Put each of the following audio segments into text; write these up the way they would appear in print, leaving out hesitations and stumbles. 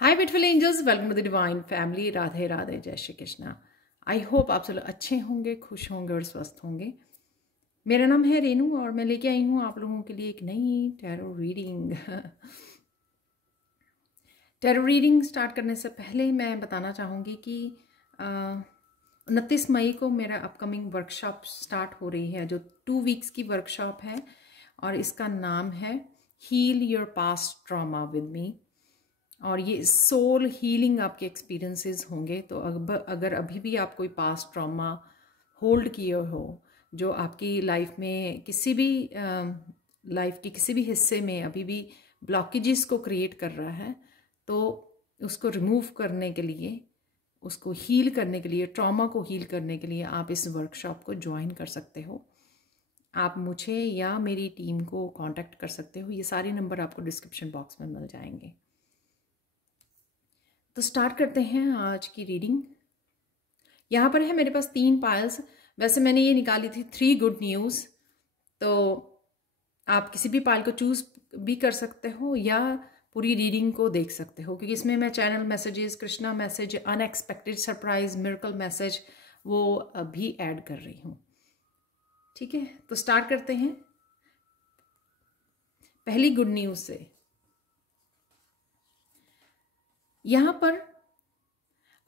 Hi beautiful angels, welcome to the divine family. Radhe Radhe, जय Shri Krishna. I hope आप सब लोग अच्छे होंगे, खुश होंगे और स्वस्थ होंगे। मेरा नाम है रेनू और मैं लेके आई हूँ आप लोगों के लिए एक नई tarot reading. Tarot reading start करने से पहले मैं बताना चाहूँगी कि 29 मई को मेरा अपकमिंग वर्कशॉप स्टार्ट हो रही है, जो 2 वीक्स की वर्कशॉप है और इसका नाम है heal your past trauma with me. और ये सोल हीलिंग आपके एक्सपीरियंसेस होंगे। तो अगर अभी भी आप कोई पास्ट ट्रॉमा होल्ड किए हो, जो आपकी लाइफ में किसी भी लाइफ के किसी भी हिस्से में अभी भी ब्लॉकेजेस को क्रिएट कर रहा है, तो उसको रिमूव करने के लिए, उसको हील करने के लिए, ट्रॉमा को हील करने के लिए आप इस वर्कशॉप को ज्वाइन कर सकते हो। आप मुझे या मेरी टीम को कांटेक्ट कर सकते हो। ये सारे नंबर आपको डिस्क्रिप्शन बॉक्स में मिल जाएंगे। तो स्टार्ट करते हैं आज की रीडिंग। यहाँ पर है मेरे पास 3 पाइल्स। वैसे मैंने ये निकाली थी 3 गुड न्यूज़, तो आप किसी भी पाइल को चूज़ भी कर सकते हो या पूरी रीडिंग को देख सकते हो, क्योंकि इसमें मैं channel messages, Krishna message, unexpected surprise, miracle message वो भी ऐड कर रही हूँ। ठीक है, तो स्टार्ट करते हैं पहली गुड न्यूज़ से। यहाँ पर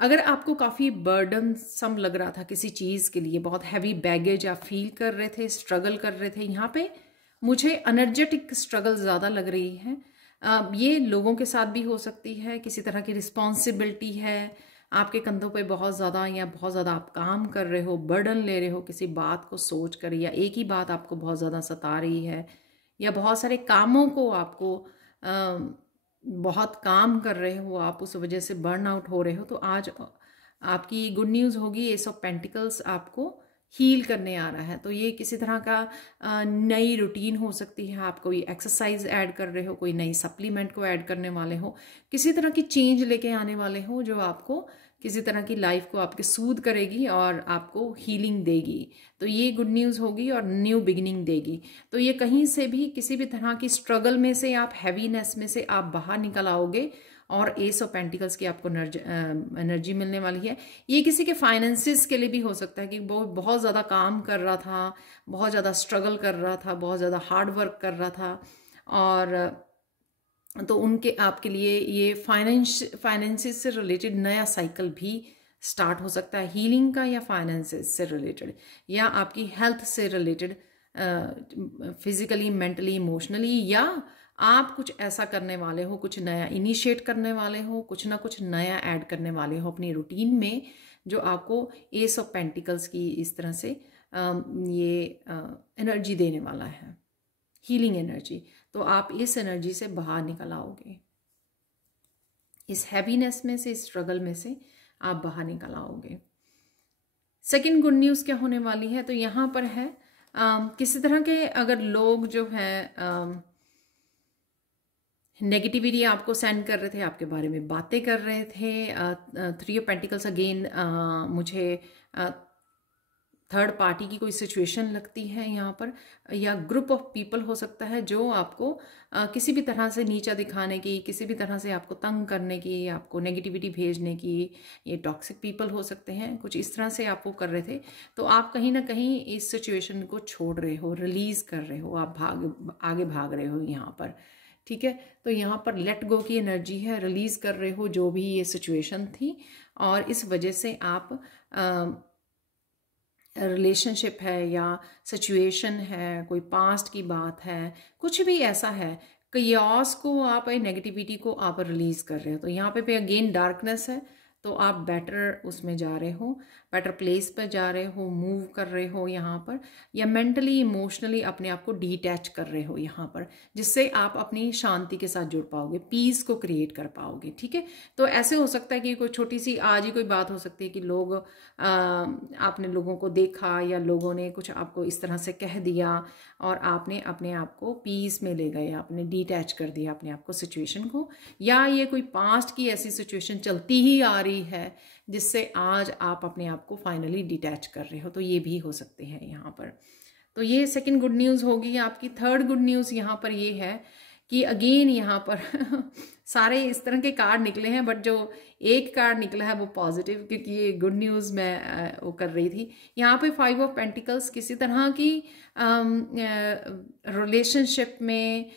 अगर आपको काफ़ी बर्डन सम लग रहा था किसी चीज़ के लिए, बहुत हैवी बैगेज आप फील कर रहे थे, स्ट्रगल कर रहे थे, यहाँ पे मुझे एनर्जेटिक स्ट्रगल ज़्यादा लग रही है। ये लोगों के साथ भी हो सकती है, किसी तरह की रिस्पॉन्सिबिलिटी है आपके कंधों पे बहुत ज़्यादा, या बहुत ज़्यादा आप काम कर रहे हो, बर्डन ले रहे हो किसी बात को सोच कर, या एक ही बात आपको बहुत ज़्यादा सता रही है, या बहुत सारे कामों को आपको बहुत काम कर रहे हो, आप उस वजह से बर्न आउट हो रहे हो। तो आज आपकी गुड न्यूज़ होगी, एस ऑफ पेंटिकल्स आपको हील करने आ रहा है। तो ये किसी तरह का नई रूटीन हो सकती है, आप कोई एक्सरसाइज ऐड कर रहे हो, कोई नई सप्लीमेंट को ऐड करने वाले हो, किसी तरह की चेंज लेके आने वाले हो जो आपको किसी तरह की लाइफ को आपके सूद करेगी और आपको हीलिंग देगी। तो ये गुड न्यूज़ होगी और न्यू बिगिनिंग देगी। तो ये कहीं से भी, किसी भी तरह की स्ट्रगल में से, आप हैवीनेस में से आप बाहर निकल आओगे और एस ऑफ पेंटिकल्स की आपको एनर्जी मिलने वाली है। ये किसी के फाइनेंसिस के लिए भी हो सकता है कि वो बहुत ज़्यादा काम कर रहा था, बहुत ज़्यादा स्ट्रगल कर रहा था, बहुत ज़्यादा हार्ड वर्क कर रहा था, और तो उनके आपके लिए ये फाइनेंसिस से रिलेटेड नया साइकिल भी स्टार्ट हो सकता है, हीलिंग का या फाइनेंसिस से रिलेटेड, या आपकी हेल्थ से रिलेटेड, फिजिकली, मेंटली, इमोशनली, या आप कुछ ऐसा करने वाले हो, कुछ नया इनिशिएट करने वाले हो, कुछ ना कुछ नया ऐड करने वाले हो अपनी रूटीन में, जो आपको एस ऑफ पेंटिकल्स की इस तरह से ये एनर्जी देने वाला है, हीलिंग एनर्जी। तो आप इस एनर्जी से बाहर निकल आओगे, इस हैवीनेस में से, इस स्ट्रगल में से आप बाहर निकल आओगे। सेकंड गुड न्यूज़ क्या होने वाली है, तो यहाँ पर है किसी तरह के अगर लोग जो है नेगेटिविटी आपको सेंड कर रहे थे, आपके बारे में बातें कर रहे थे। 3 ऑफ पेंटिकल्स अगेन मुझे थर्ड पार्टी की कोई सिचुएशन लगती है यहाँ पर, या ग्रुप ऑफ पीपल हो सकता है जो आपको किसी भी तरह से नीचा दिखाने की, किसी भी तरह से आपको तंग करने की, आपको नेगेटिविटी भेजने की, ये टॉक्सिक पीपल हो सकते हैं, कुछ इस तरह से आप वो कर रहे थे। तो आप कहीं ना कहीं इस सिचुएशन को छोड़ रहे हो, रिलीज कर रहे हो, आप आगे भाग रहे हो यहाँ पर। ठीक है, तो यहाँ पर लेट गो की एनर्जी है, रिलीज कर रहे हो जो भी ये सिचुएशन थी, और इस वजह से आप रिलेशनशिप है या सिचुएशन है, कोई पास्ट की बात है, कुछ भी ऐसा है, कयास को आप, नेगेटिविटी को आप रिलीज कर रहे हो। तो यहाँ पे अगेन डार्कनेस है, तो आप बेटर उसमें जा रहे हो, बेटर प्लेस पर जा रहे हो, मूव कर रहे हो यहाँ पर, या मेंटली, इमोशनली अपने आप को डिटैच कर रहे हो यहाँ पर, जिससे आप अपनी शांति के साथ जुड़ पाओगे, पीस को क्रिएट कर पाओगे। ठीक है, तो ऐसे हो सकता है कि कोई छोटी सी आज ही कोई बात हो सकती है कि लोग आपने लोगों को देखा, या लोगों ने कुछ आपको इस तरह से कह दिया और आपने अपने आप को पीस में ले गए, आपने डिटैच कर दिया अपने आप को सिचुएशन को, या ये कोई पास्ट की ऐसी सिचुएशन चलती ही आ रही है जिससे आज आप अपने आप को फाइनली डिटैच कर रहे हो। तो ये भी हो सकते हैं यहाँ पर। तो ये सेकंड गुड न्यूज़ होगी आपकी। थर्ड गुड न्यूज़ यहाँ पर ये है कि अगेन यहाँ पर सारे इस तरह के कार्ड निकले हैं, बट जो एक कार्ड निकला है वो पॉजिटिव, क्योंकि ये गुड न्यूज़ मैं वो कर रही थी। यहाँ पे 5 ऑफ पेंटिकल्स किसी तरह की रिलेशनशिप में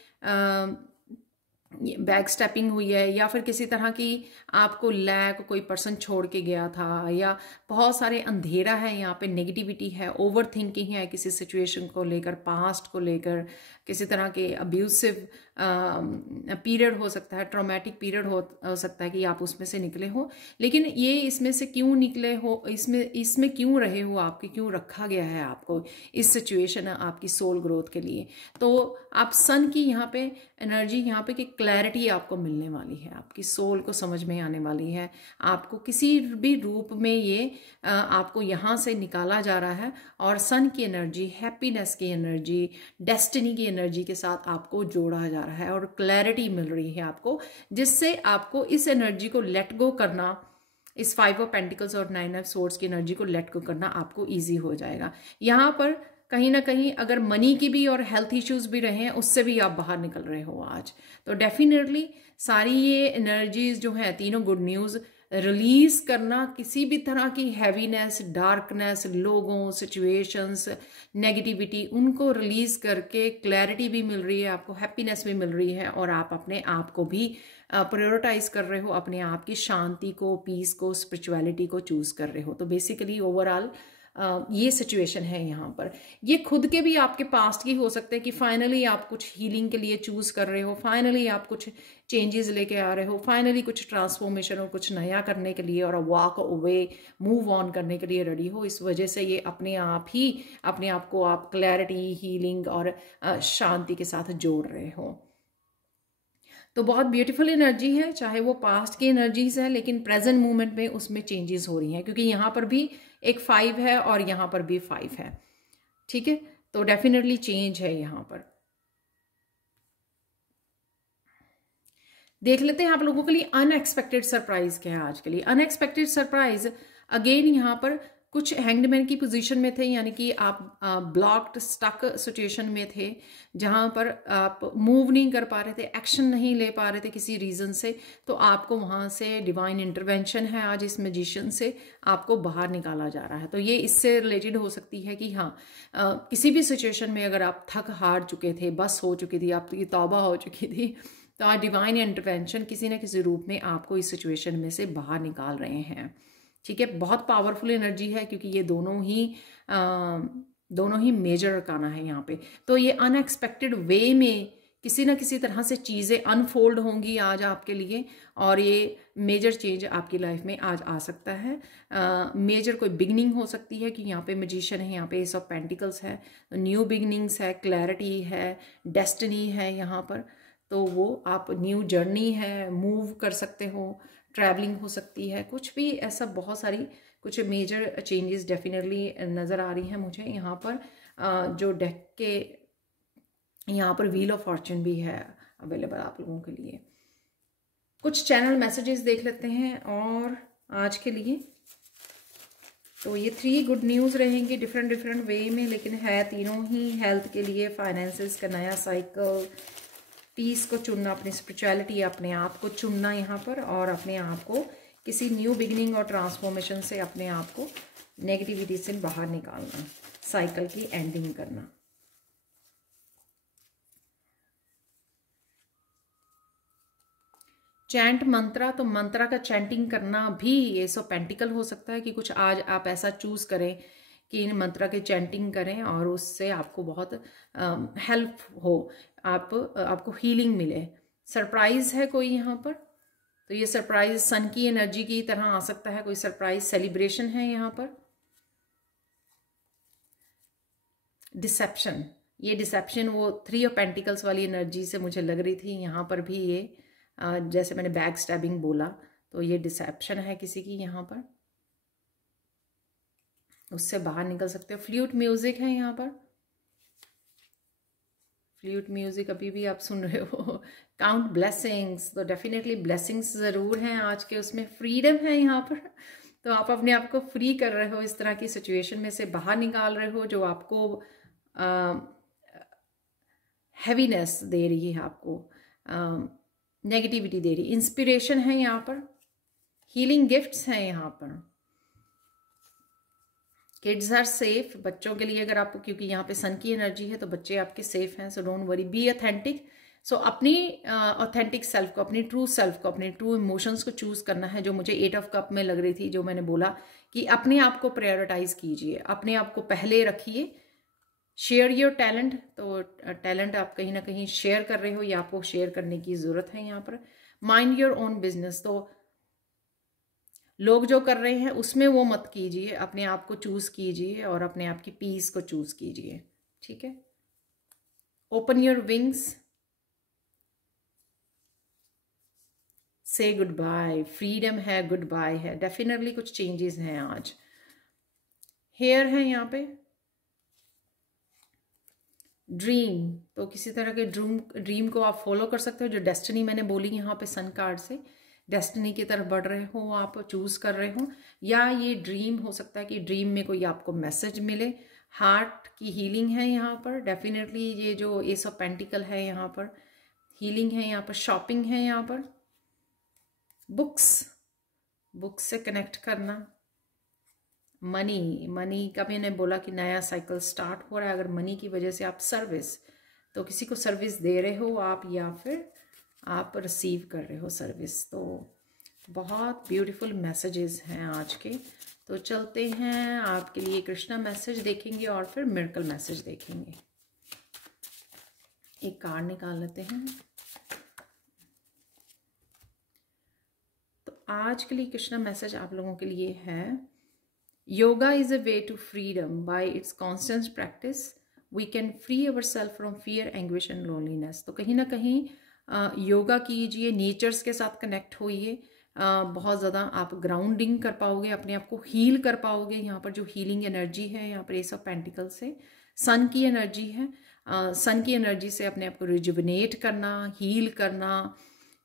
बैक स्टेपिंग हुई है, या फिर किसी तरह की आपको लैक कोई पर्सन छोड़ के गया था, या बहुत सारे अंधेरा है यहाँ पे, नेगेटिविटी है, ओवर थिंकिंग है किसी सिचुएशन को लेकर, पास्ट को लेकर, किसी तरह के अब्यूसिव पीरियड हो सकता है, ट्रॉमेटिक पीरियड हो सकता है कि आप उसमें से निकले हो। लेकिन ये इसमें से क्यों निकले हो, इसमें क्यों रहे हो, आपके क्यों रखा गया है आपको इस सिचुएशन आपकी सोल ग्रोथ के लिए। तो आप सन की यहाँ पे एनर्जी, यहाँ पे कि क्लैरिटी आपको मिलने वाली है, आपकी सोल को समझ में आने वाली है, आपको किसी भी रूप में ये आपको यहाँ से निकाला जा रहा है। और सन की एनर्जी, हैप्पीनेस की एनर्जी, डेस्टिनी की एनर्जी के साथ आपको जोड़ा जा रहा है और क्लैरिटी मिल रही है आपको, जिससे आपको इस एनर्जी को लेट गो करना, इस 5 ऑफ पेंटिकल्स और 9 ऑफ सोर्ड्स की एनर्जी को लेट गो करना आपको ईजी हो जाएगा। यहाँ पर कहीं ना कहीं अगर मनी की भी और हेल्थ इश्यूज भी रहे हैं, उससे भी आप बाहर निकल रहे हो आज। तो डेफिनेटली सारी ये एनर्जीज जो हैं, तीनों गुड न्यूज़ रिलीज करना, किसी भी तरह की हैवीनेस, डार्कनेस, लोगों, सिचुएशंस, नेगेटिविटी, उनको रिलीज करके क्लैरिटी भी मिल रही है आपको, हैप्पीनेस भी मिल रही है, और आप अपने आप को भी प्रायोरिटाइज कर रहे हो, अपने आप की शांति को, पीस को, स्पिरिचुअलिटी को चूज कर रहे हो। तो बेसिकली ओवरऑल ये सिचुएशन है यहाँ पर। ये खुद के भी आपके पास्ट की हो सकते हैं कि फाइनली आप कुछ हीलिंग के लिए चूज कर रहे हो, फाइनली आप कुछ चेंजेस लेके आ रहे हो, फाइनली कुछ ट्रांसफॉर्मेशन और कुछ नया करने के लिए और वॉक अवे, मूव ऑन करने के लिए रेडी हो। इस वजह से ये अपने आप ही अपने आप को आप क्लैरिटी, हीलिंग और शांति के साथ जोड़ रहे हो। तो बहुत ब्यूटीफुल एनर्जी है, चाहे वो पास्ट की एनर्जीज है, लेकिन प्रेजेंट मूवमेंट में उसमें चेंजेस हो रही हैं, क्योंकि यहाँ पर भी एक 5 है और यहाँ पर भी 5 है। ठीक है, तो डेफिनेटली चेंज है यहाँ पर। देख लेते हैं आप लोगों के लिए अनएक्सपेक्टेड सरप्राइज क्या है आज के लिए। अनएक्सपेक्टेड सरप्राइज अगेन यहाँ पर कुछ हैंग्ड की पोजीशन में थे, यानी कि आप ब्लॉक्ड, स्टक सिचुएशन में थे, जहां पर आप मूव नहीं कर पा रहे थे, एक्शन नहीं ले पा रहे थे किसी रीजन से। तो आपको वहां से डिवाइन इंटरवेंशन है आज, इस मैजिशियन से आपको बाहर निकाला जा रहा है। तो ये इससे रिलेटेड हो सकती है कि हाँ, किसी भी सिचुएशन में अगर आप थक हार चुके थे, बस हो चुकी थी, आपकी तौबा हो चुकी थी, तो आज डिवाइन इंटरवेंशन किसी न किसी रूप में आपको इस सिचुएशन में से बाहर निकाल रहे हैं। ठीक है, बहुत पावरफुल एनर्जी है, क्योंकि ये दोनों ही मेजर अरकाना है यहाँ पे। तो ये अनएक्सपेक्टेड वे में किसी न किसी तरह से चीज़ें अनफोल्ड होंगी आज आपके लिए, और ये मेजर चेंज आपकी लाइफ में आज आ सकता है। मेजर कोई बिगनिंग हो सकती है, कि यहाँ पे मैजिशियन है, यहाँ पे एस ऑफ पेंटिकल्स है, न्यू बिगनिंग्स है, क्लैरिटी है, डेस्टिनी है यहाँ पर। तो वो आप न्यू जर्नी है, मूव कर सकते हो, ट्रैवलिंग हो सकती है, कुछ भी ऐसा, बहुत सारी कुछ मेजर चेंजेस डेफिनेटली नज़र आ रही हैं मुझे यहाँ पर। जो डेक के यहाँ पर व्हील ऑफ फॉर्चून भी है अवेलेबल आप लोगों के लिए। कुछ चैनल मैसेजेस देख लेते हैं और आज के लिए। तो ये 3 गुड न्यूज़ रहेंगे डिफरेंट वे में, लेकिन है तीनों ही हेल्थ के लिए, फाइनेंसेस का नया साइकिल, पीस को चुनना, अपनी स्पिरिचुअलिटी, अपने आप को चुनना यहाँ पर, और अपने आप को किसी न्यू बिगिनिंग और ट्रांसफॉर्मेशन से अपने आप को नेगेटिविटी से बाहर निकालना, साइकिल की एंडिंग करना। चैंट मंत्रा, तो मंत्रा का चैंटिंग करना भी एस ऑफ पेंटिकल हो सकता है कि कुछ आज आप ऐसा चूज करें कि इन मंत्रा के चैंटिंग करें और उससे आपको बहुत हेल्प हो, आपको हीलिंग मिले। सरप्राइज है कोई यहाँ पर, तो ये सरप्राइज सन की एनर्जी की तरह आ सकता है, कोई सरप्राइज सेलिब्रेशन है यहाँ पर। डिसेप्शन, ये डिसेप्शन वो 3 ऑफ पेंटिकल्स वाली एनर्जी से मुझे लग रही थी। यहाँ पर भी ये जैसे मैंने बैक स्टैबिंग बोला, तो ये डिसेप्शन है किसी की यहाँ पर, उससे बाहर निकल सकते हो। फ्लूट म्यूजिक है यहाँ पर, फ्लूट म्यूजिक अभी भी आप सुन रहे हो। काउंट ब्लेसिंग्स, तो डेफिनेटली ब्लेसिंग्स ज़रूर हैं आज के उसमें। फ्रीडम है यहाँ पर, तो आप अपने आप को फ्री कर रहे हो, इस तरह की सिचुएशन में से बाहर निकाल रहे हो जो आपको हैवीनेस दे रही है, आपको नेगेटिविटी दे रही। इंस्पिरेशन है यहाँ पर, हीलिंग गिफ्ट्स हैं यहाँ पर। किड्स आर सेफ, बच्चों के लिए अगर आपको, क्योंकि यहाँ पे सन की एनर्जी है तो बच्चे आपके सेफ हैं। So don't worry, be authentic. So अपनी ऑथेंटिक सेल्फ को, अपनी ट्रू सेल्फ को, अपने ट्रू इमोशंस को चूज करना है, जो मुझे 8 ऑफ कप में लग रही थी, जो मैंने बोला कि अपने आप को प्रायोरिटाइज कीजिए, अपने आप को पहले रखिए। शेयर योर टैलेंट, तो टैलेंट आप कहीं ना कहीं शेयर कर रहे हो या आपको शेयर करने की जरूरत है यहाँ पर। माइंड योर ओन बिजनेस, तो लोग जो कर रहे हैं उसमें वो मत कीजिए, अपने आप को चूज कीजिए और अपने आप की पीस को चूज कीजिए, ठीक है। ओपन योर विंग्स, से गुड बाय, फ्रीडम है, गुड बाय है, डेफिनेटली कुछ चेंजेस हैं आज। हेयर है यहाँ पे, ड्रीम, तो किसी तरह के ड्रीम को आप फॉलो कर सकते हो। जो डेस्टिनी मैंने बोली यहाँ पे सन कार्ड से, डेस्टिनी की तरफ बढ़ रहे हो, आप चूज कर रहे हो, या ये ड्रीम हो सकता है कि ड्रीम में कोई आपको मैसेज मिले। हार्ट की हीलिंग है यहाँ पर, डेफिनेटली ये जो एस ऑफ पेंटिकल है यहाँ पर हीलिंग है, यहाँ पर शॉपिंग है, यहाँ पर बुक्स से कनेक्ट करना। मनी का मैंने बोला कि नया साइकिल स्टार्ट हो रहा है। अगर मनी की वजह से आप सर्विस, तो किसी को सर्विस दे रहे हो आप, या फिर आप रिसीव कर रहे हो सर्विस, तो बहुत ब्यूटीफुल मैसेजेस हैं आज के। तो चलते हैं आपके लिए कृष्णा मैसेज देखेंगे और फिर मिरेकल मैसेज देखेंगे। एक कार्ड निकाल लेते हैं। तो आज के लिए कृष्णा मैसेज आप लोगों के लिए है, yoga is a way to freedom, by its constant practice we can free our self from fear, anguish and loneliness. तो कहीं ना कहीं योगा कीजिए, नेचर्स के साथ कनेक्ट होइए, बहुत ज़्यादा आप ग्राउंडिंग कर पाओगे, अपने आप को हील कर पाओगे। यहाँ पर जो हीलिंग एनर्जी है, यहाँ पर एस ऑफ पेंटिकल से सन की एनर्जी है, सन की एनर्जी से अपने आप को रिजुविनेट करना, हील करना,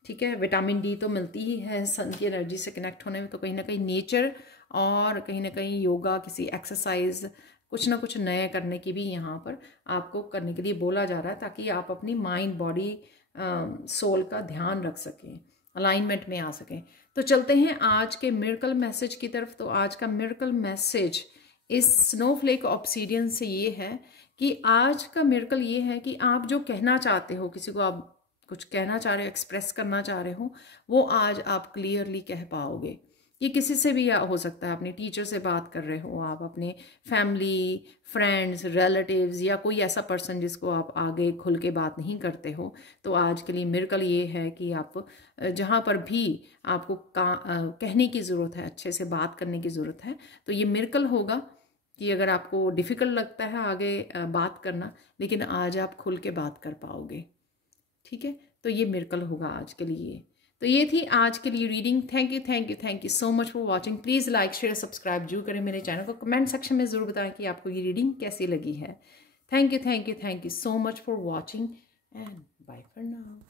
ठीक है। विटामिन डी तो मिलती ही है सन की एनर्जी से कनेक्ट होने में। तो कहीं ना कहीं नेचर और कहीं ना कहीं योगा, किसी एक्सरसाइज, कुछ ना कुछ नए करने की भी यहाँ पर आपको करने के लिए बोला जा रहा है, ताकि आप अपनी माइंड, बॉडी, सोल का ध्यान रख सकें, अलाइनमेंट में आ सकें। तो चलते हैं आज के मिरेकल मैसेज की तरफ। तो आज का मिरेकल मैसेज इस स्नोफ्लेक ऑब्सीडियन से ये है कि आज का मिरेकल ये है कि आप जो कहना चाहते हो, किसी को आप कुछ कहना चाह रहे हो, एक्सप्रेस करना चाह रहे हो, वो आज आप क्लियरली कह पाओगे। ये किसी से भी हो सकता है, अपने टीचर से बात कर रहे हो आप, अपने फैमिली, फ्रेंड्स, रिलेटिव्स, या कोई ऐसा पर्सन जिसको आप आगे खुल के बात नहीं करते हो। तो आज के लिए मिरेकल ये है कि आप जहाँ पर भी आपको कहने की ज़रूरत है, अच्छे से बात करने की ज़रूरत है, तो ये मिरेकल होगा कि अगर आपको डिफ़िकल्ट लगता है आगे बात करना, लेकिन आज आप खुल के बात कर पाओगे, ठीक है। तो ये मिरेकल होगा आज के लिए। तो ये थी आज के लिए reading. Thank you so much for watching. Please like, share, subscribe जरूर करें मेरे चैनल को। कमेंट सेक्शन में ज़रूर बताएं कि आपको ये रीडिंग कैसी लगी है। Thank you so much for watching and bye for now.